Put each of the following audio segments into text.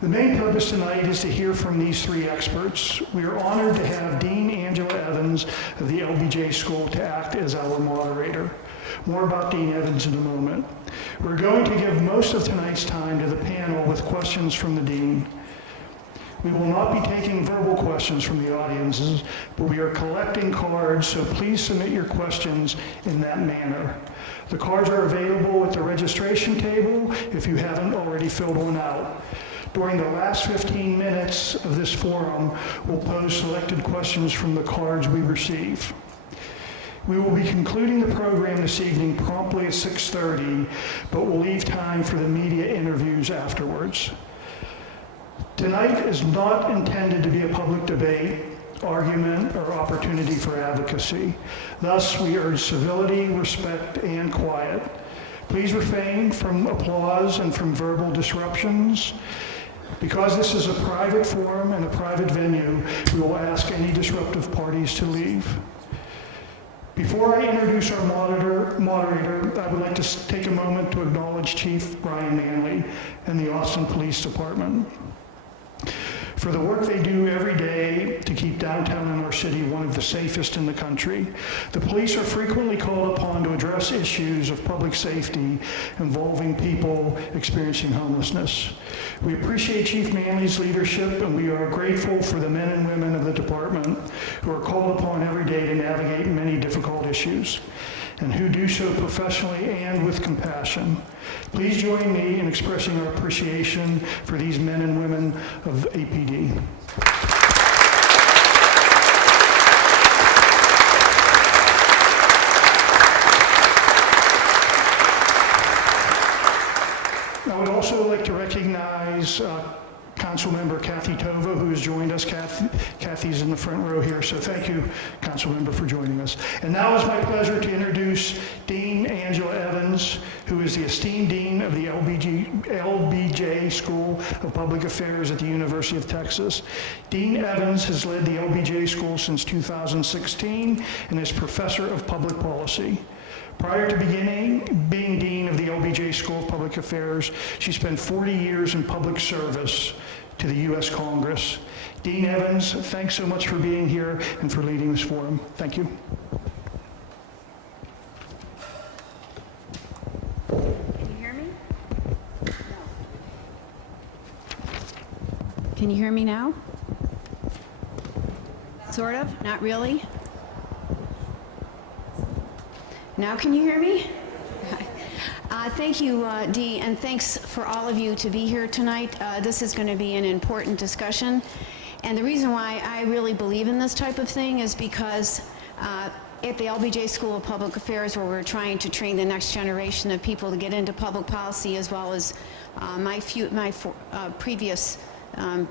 The main purpose tonight is to hear from these three experts. We are honored to have Dean Angela Evans of the LBJ School to act as our moderator. More about Dean Evans in a moment. We're going to give most of tonight's time to the panel with questions from the Dean. We will not be taking verbal questions from the audiences, but we are collecting cards, so please submit your questions in that manner. The cards are available at the registration table if you haven't already filled one out. During the last 15 minutes of this forum, we'll pose selected questions from the cards we receive. We will be concluding the program this evening promptly at 6:30, but we'll leave time for the media interviews afterwards. Tonight is not intended to be a public debate, argument, or opportunity for advocacy. Thus, we urge civility, respect, and quiet. Please refrain from applause and from verbal disruptions. Because this is a private forum and a private venue, we will ask any disruptive parties to leave. Before I introduce our moderator, I would like to take a moment to acknowledge Chief Brian Manley and the Austin Police Department for the work they do every day to keep downtown in our city one of the safest in the country. The police are frequently called upon to address issues of public safety involving people experiencing homelessness. We appreciate Chief Manley's leadership, and we are grateful for the men and women of the department who are called upon every day to navigate many difficult issues, and who do so professionally and with compassion. Please join me in expressing our appreciation for these men and women of APD. I would also like to recognize Councilmember Kathy Tova, who has joined us. Kathy's in the front row here, so thank you, Councilmember, for joining us. And now it's my pleasure to introduce Dean Angela Evans, who is the esteemed Dean of the LBJ School of Public Affairs at the University of Texas. Dean Evans has led the LBJ School since 2016 and is Professor of Public Policy. Prior to being Dean of the LBJ School of Public Affairs, she spent 40 years in public service to the U.S. Congress. Dean Evans, thanks so much for being here and for leading this forum. Thank you. Can you hear me? No. Can you hear me now? Sort of? Not really? Now can you hear me? Thank you, Dee, and thanks for all of you to be here tonight. This is going to be an important discussion. And the reason why I really believe in this type of thing is because at the LBJ School of Public Affairs, where we're trying to train the next generation of people to get into public policy, as well as my previous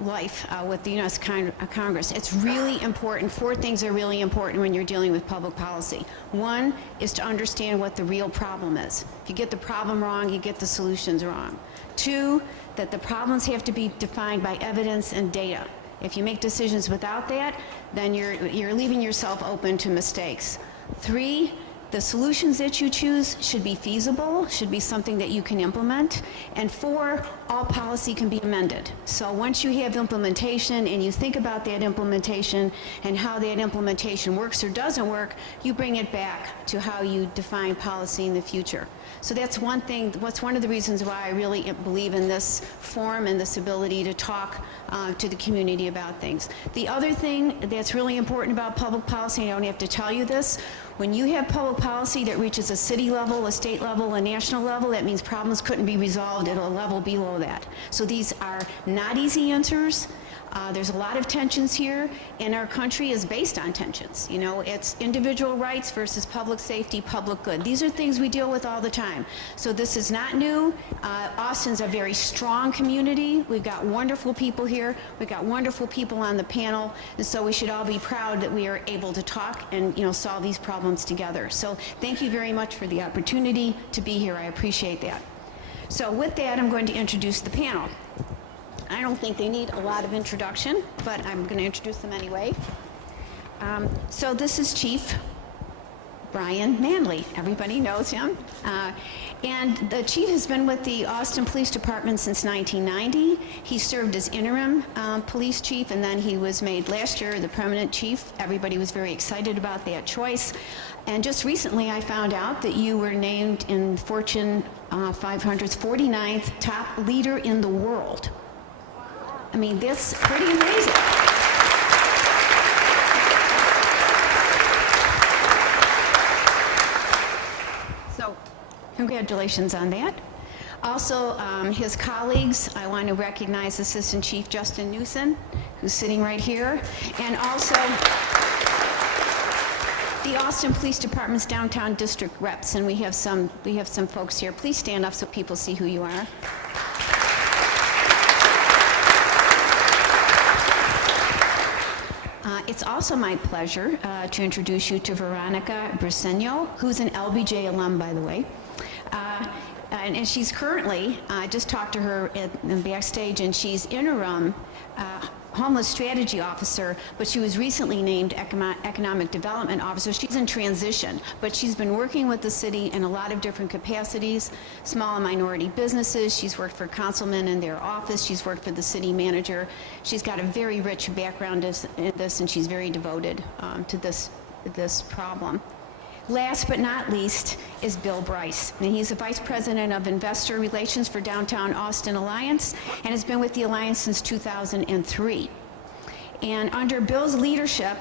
life with the U.S. Congress. It's really important. Four things are really important when you're dealing with public policy. One is to understand what the real problem is. If you get the problem wrong, you get the solutions wrong. Two, that the problems have to be defined by evidence and data. If you make decisions without that, then you're leaving yourself open to mistakes. Three, the solutions that you choose should be feasible, should be something that you can implement. And four, all policy can be amended. So once you have implementation and you think about that implementation and how that implementation works or doesn't work, you bring it back to how you define policy in the future. So that's one thing, one of the reasons why I really believe in this forum and this ability to talk to the community about things. The other thing that's really important about public policy, I don't have to tell you this, when you have public policy that reaches a city level, a state level, a national level, that means problems couldn't be resolved at a level below that. So these are not easy answers. There's a lot of tensions here, and our country is based on tensions. You know, it's individual rights versus public safety, public good. These are things we deal with all the time. So this is not new. Austin's a very strong community. We've got wonderful people here. We've got wonderful people on the panel, and so we should all be proud that we are able to talk and, you know, solve these problems together. So thank you very much for the opportunity to be here. I appreciate that. So with that, I'm going to introduce the panel. I don't think they need a lot of introduction, but I'm going to introduce them anyway. So this is Chief Brian Manley. Everybody knows him. And the chief has been with the Austin Police Department since 1990. He served as interim police chief, and then he was made last year the permanent chief. Everybody was very excited about that choice. And just recently I found out that you were named in Fortune 500's 49th top leader in the world. I mean, that's pretty amazing. So, congratulations on that. Also, his colleagues, I want to recognize Assistant Chief Justin Newson, who's sitting right here, and also the Austin Police Department's downtown district reps, and we have some folks here. Please stand up so people see who you are. It's also my pleasure to introduce you to Veronica Briseño, who's an LBJ alum, by the way. And she's currently, I just talked to her in the backstage, and she's interim homeless strategy officer, but she was recently named economic development officer. She's in transition, but she's been working with the city in a lot of different capacities, small and minority businesses. She's worked for councilmen in their office. She's worked for the city manager. She's got a very rich background in this, and she's very devoted to this problem. Last but not least is Bill Bryce. And he's the Vice President of Investor Relations for Downtown Austin Alliance and has been with the Alliance since 2003. And under Bill's leadership,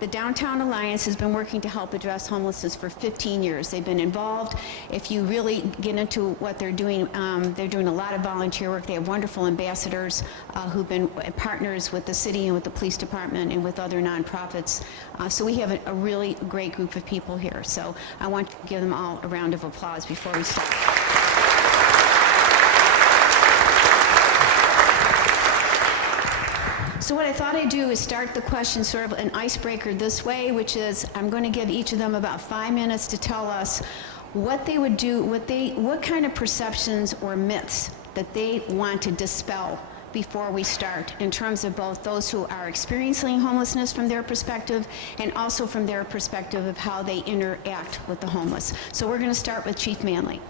the Downtown Alliance has been working to help address homelessness for 15 years. They've been involved. If you really get into what they're doing a lot of volunteer work. They have wonderful ambassadors who've been partners with the city and with the police department and with other nonprofits. So we have a really great group of people here. So I want to give them all a round of applause before we start. So what I thought I'd do is start the question sort of an icebreaker this way, which is I'm going to give each of them about 5 minutes to tell us what they would do, what kind of perceptions or myths that they want to dispel before we start, in terms of both those who are experiencing homelessness from their perspective and also from their perspective of how they interact with the homeless. So we're going to start with Chief Manley.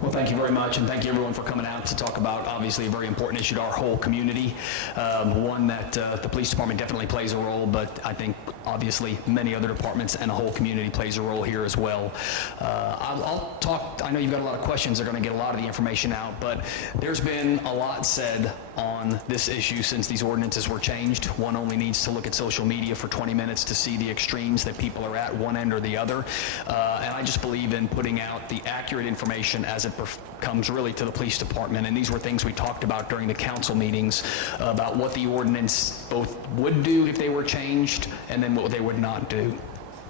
Well, thank you very much, and thank you everyone for coming out to talk about obviously a very important issue to our whole community, one that the police department definitely plays a role, but I think obviously many other departments and the whole community plays a role here as well. I'll talk, I know you've got a lot of questions, they're going to get a lot of the information out, but there's been a lot said on this issue since these ordinances were changed. One only needs to look at social media for 20 minutes to see the extremes that people are at one end or the other, and I just believe in putting out the accurate information as it comes really to the police department, and these were things we talked about during the council meetings about what the ordinance both would do if they were changed and then what they would not do.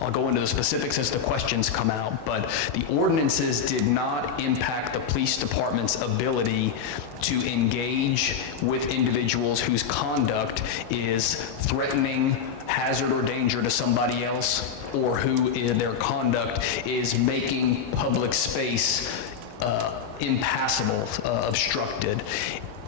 I'll go into the specifics as the questions come out, but the ordinances did not impact the police department's ability to engage with individuals whose conduct is threatening, hazard, or danger to somebody else, or who in their conduct is making public space impassable, obstructed.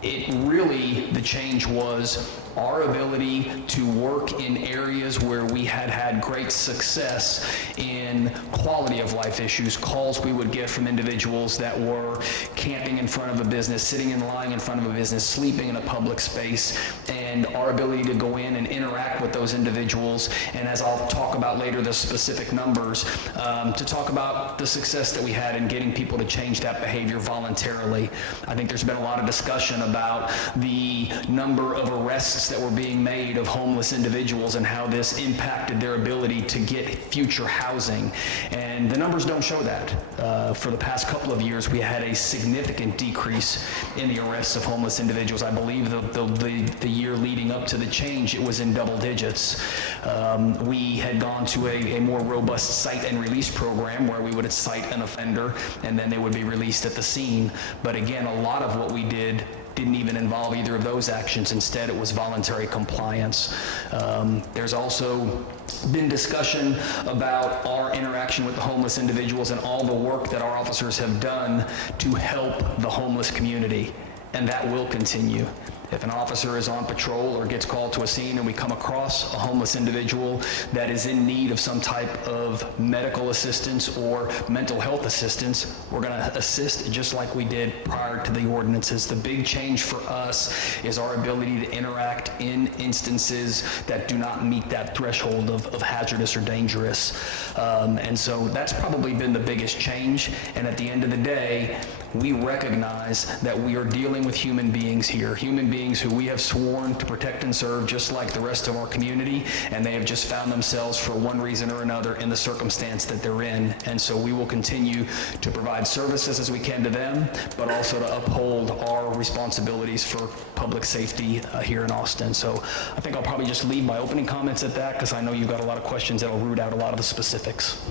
It really, the change was our ability to work in areas where we had had great success in quality of life issues, calls we would get from individuals that were camping in front of a business, sitting and lying in front of a business, sleeping in a public space, and our ability to go in and interact with those individuals, and as I'll talk about later, the specific numbers, to talk about the success that we had in getting people to change that behavior voluntarily. I think there's been a lot of discussion about the number of arrests that were being made of homeless individuals and how this impacted their ability to get future housing. And the numbers don't show that. For the past couple of years, we had a significant decrease in the arrests of homeless individuals. I believe the year leading up to the change, it was in double digits. We had gone to a more robust cite and release program where we would cite an offender and then they would be released at the scene. But again, a lot of what we did didn't even involve either of those actions. Instead, it was voluntary compliance. There's also been discussion about our interaction with the homeless individuals and all the work that our officers have done to help the homeless community. and that will continue. If an officer is on patrol or gets called to a scene and we come across a homeless individual that is in need of some type of medical assistance or mental health assistance, we're going to assist just like we did prior to the ordinances. The big change for us is our ability to interact in instances that do not meet that threshold of hazardous or dangerous. And so that's probably been the biggest change. And at the end of the day, we recognize that we are dealing with human beings here, human beings who we have sworn to protect and serve just like the rest of our community, and they have just found themselves for one reason or another in the circumstance that they're in. And so we will continue to provide services as we can to them, but also to uphold our responsibilities for public safety here in Austin. So I think I'll probably just leave my opening comments at that, because I know you've got a lot of questions that'll root out a lot of the specifics.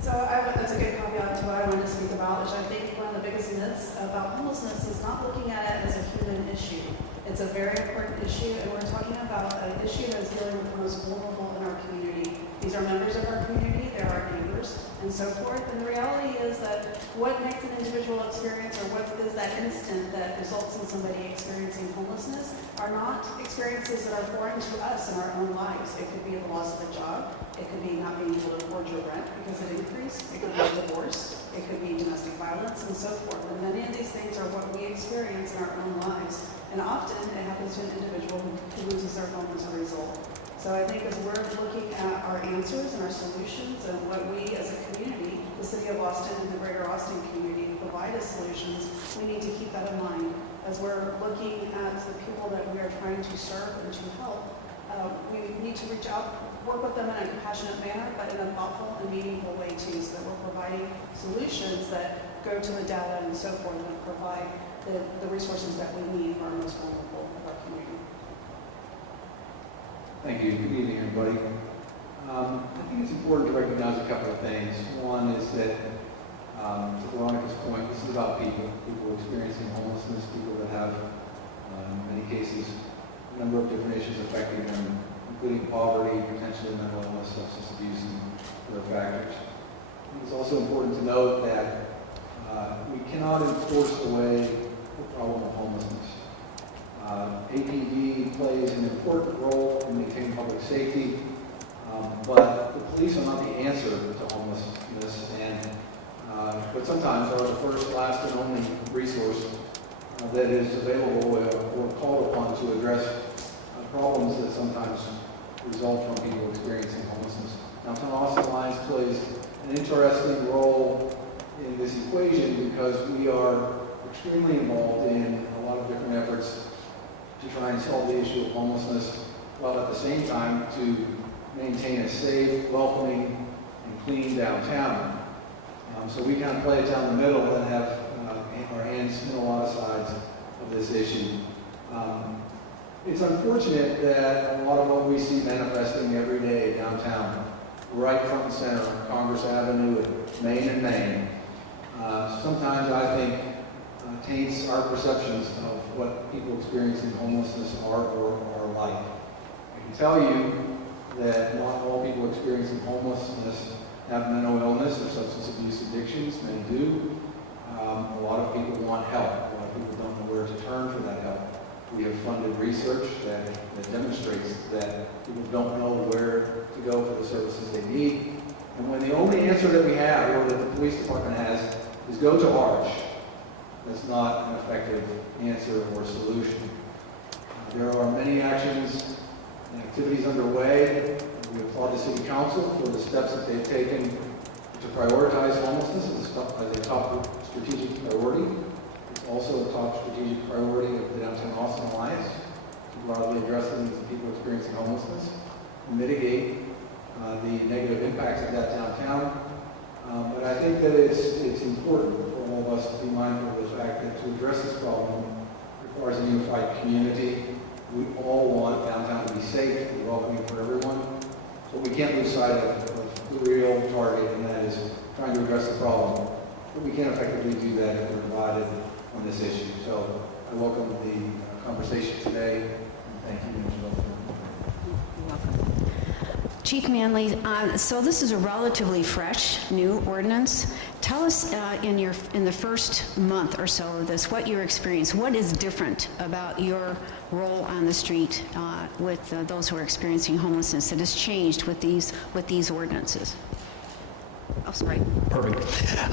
So that's a good caveat to what I wanted to speak about, which I think one of the biggest myths about homelessness is not looking at it as a human issue. It's a very important issue, and we're talking about an issue that is dealing with the most vulnerable in our community. These are members of our community, they're our neighbors, and so forth. And the reality is that what makes an individual experience, or what is that instant that results in somebody experiencing homelessness, are not experiences that are foreign to us in our own lives. It could be the loss of a job. It could be not being able to afford your rent because it increased. It could be a divorce. It could be domestic violence, and so forth. And many of these things are what we experience in our own lives. And often it happens to an individual who loses their home as a result. So I think as we're looking at our answers and our solutions and what we as a community, the city of Austin and the greater Austin community, provide as solutions, we need to keep that in mind. As we're looking at the people that we are trying to serve and to help, we need to reach out, work with them in a compassionate manner, but in a thoughtful and meaningful way too, so that we're providing solutions that go to the data and so forth, and provide the resources that we need for our most vulnerable of our community. Thank you. Good evening, everybody. I think it's important to recognize a couple of things. One is that, to Veronica's point, this is about people experiencing homelessness, people that have, in many cases, a number of different issues affecting them, including poverty, potentially mental illness, substance abuse, and other factors. It's also important to note that we cannot enforce away the problem of homelessness. APD plays an important role in maintaining public safety, but the police are not the answer to homelessness, but sometimes are the first, last, and only resource that is available or called upon to address problems that sometimes result from people experiencing homelessness. Downtown Austin Alliance plays an interesting role in this equation because we are extremely involved in a lot of different efforts to try and solve the issue of homelessness, while at the same time to maintain a safe, welcoming, and clean downtown. So we kind of play it down the middle and have our hands in a lot of sides of this issue. It's unfortunate that a lot of what we see manifesting every day downtown, right front and center on Congress Avenue and Main and Main, sometimes I think taints our perceptions of what people experiencing homelessness are or are like. I can tell you that not all people experiencing homelessness have mental illness or substance abuse addictions. Many do. A lot of people want help. A lot of people don't know where to turn for that help. We have funded research that demonstrates that people don't know where to go for the services they need. And when the only answer that we have, or that the police department has, is go to Arch, that's not an effective answer or solution. There are many actions and activities underway. We applaud the City Council for the steps that they've taken to prioritize homelessness as a top strategic priority. It's also a top strategic priority of the Downtown Austin Alliance to broadly address the needs of people experiencing homelessness and mitigate the negative impacts of that downtown. But I think that it's important for all of us to be mindful of the fact that to address this problem requires a unified community. We all want downtown to be safe and welcoming for everyone, but we can't lose sight of the real target, and that is trying to address the problem. But we can't effectively do that if we're divided on this issue. So I welcome the conversation today, and thank you, Angela. You're welcome. Chief Manley, so this is a relatively fresh, new ordinance. Tell us in the first month or so of this, what your experience, what is different about your role on the street with those who are experiencing homelessness that has changed with these ordinances? Oh, sorry. Perfect.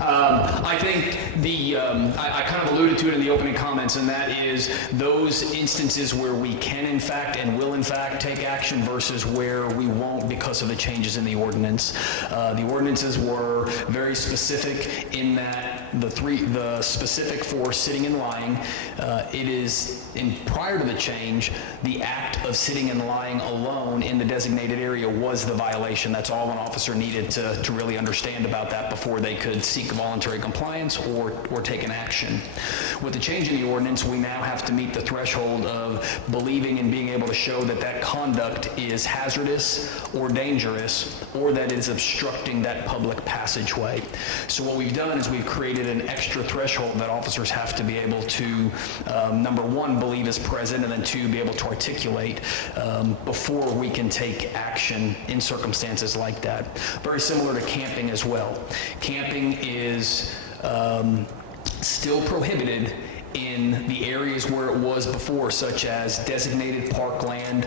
I think I kind of alluded to it in the opening comments, and that is those instances where we can in fact and will in fact take action versus where we won't because of the changes in the ordinance. The ordinances were very specific in that the specific for sitting and lying, it is prior to the change, the act of sitting and lying alone in the designated area was the violation. That's all an officer needed to really understand about that before they could seek voluntary compliance or take an action. With the change in the ordinance, we now have to meet the threshold of believing and being able to show that that conduct is hazardous or dangerous or that it is obstructing that public passageway. So what we've done is we've created an extra threshold that officers have to be able to, number one, believe is present, and then two, be able to articulate before we can take action in circumstances like that. Very similar to camping as well. Camping is still prohibited in the areas where it was before, such as designated parkland,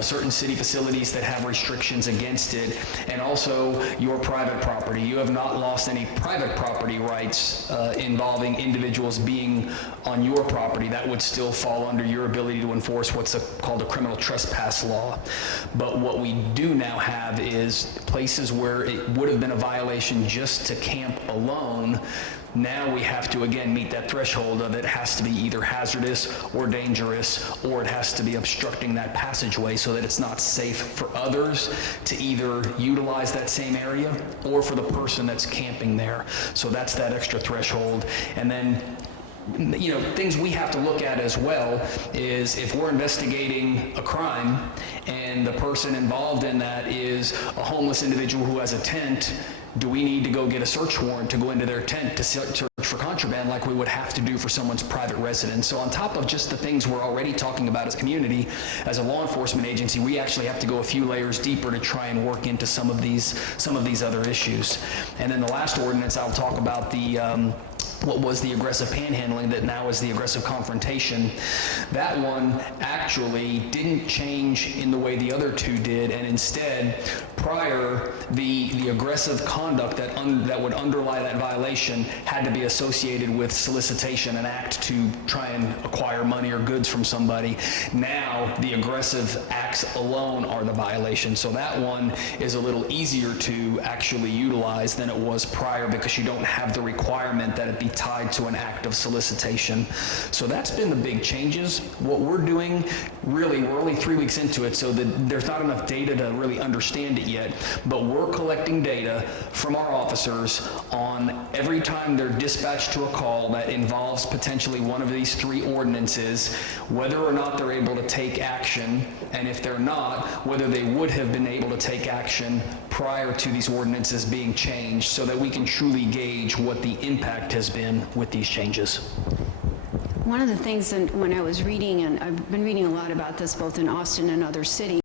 certain city facilities that have restrictions against it, and also your private property. You have not lost any private property rights involving individuals being on your property. That would still fall under your ability to enforce what's called a criminal trespass law. But what we do now have is places where it would have been a violation just to camp alone. Now we have to, again, meet that threshold of it has to be either hazardous or dangerous, or it has to be obstructing that passageway so that it's not safe for others to either utilize that same area or for the person that's camping there. So that's that extra threshold. And then, you know, things we have to look at as well is if we're investigating a crime and the person involved in that is a homeless individual who has a tent, do we need to go get a search warrant to go into their tent to search for contraband like we would have to do for someone's private residence? So on top of just the things we're already talking about as a community, as a law enforcement agency, we actually have to go a few layers deeper to try and work into some of these other issues. And then the last ordinance, I'll talk about what was the aggressive panhandling that now is the aggressive confrontation. That one actually didn't change in the way the other two did, and instead, prior, the aggressive conduct that would underlie that violation had to be associated with solicitation, an act to try and acquire money or goods from somebody. Now, the aggressive acts alone are the violation. So that one is a little easier to actually utilize than it was prior because you don't have the requirement that it be tied to an act of solicitation. So that's been the big changes. What we're doing, really, we're only 3 weeks into it, so there's not enough data to really understand it yet, but we're collecting data from our officers on every time they're dispatched to a call that involves potentially one of these 3 ordinances, whether or not they're able to take action, and if they're not, whether they would have been able to take action prior to these ordinances being changed, so that we can truly gauge what the impact has been with these changes. One of the things that when I was reading, and I've been reading a lot about this both in Austin and other cities,